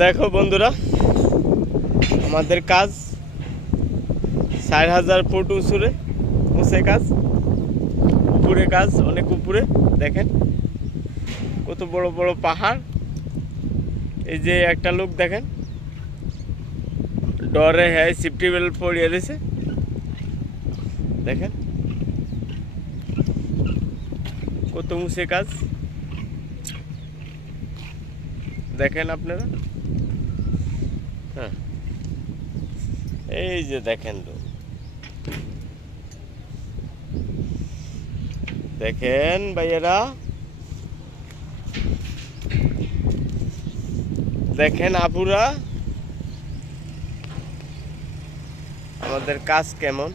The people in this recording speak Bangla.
দেখো বন্ধুরা, আমাদের কাজ 4000 ফুট উঁচে কাজ, উপরে কাজ অনেক উপরে। দেখেন কত বড় বড় পাহাড়। এই যে একটা লোক দেখেন ডরে হ্যাঁ সেফটি বেল্ট পরিয়ে দিয়েছে। দেখেন কত উঁচে কাজ, দেখেন আপনারা। হ্যাঁ, এই যে দেখেন তো, দেখেন ভাইয়েরা, দেখেন আপুরা, আমাদের কাজ কেমন।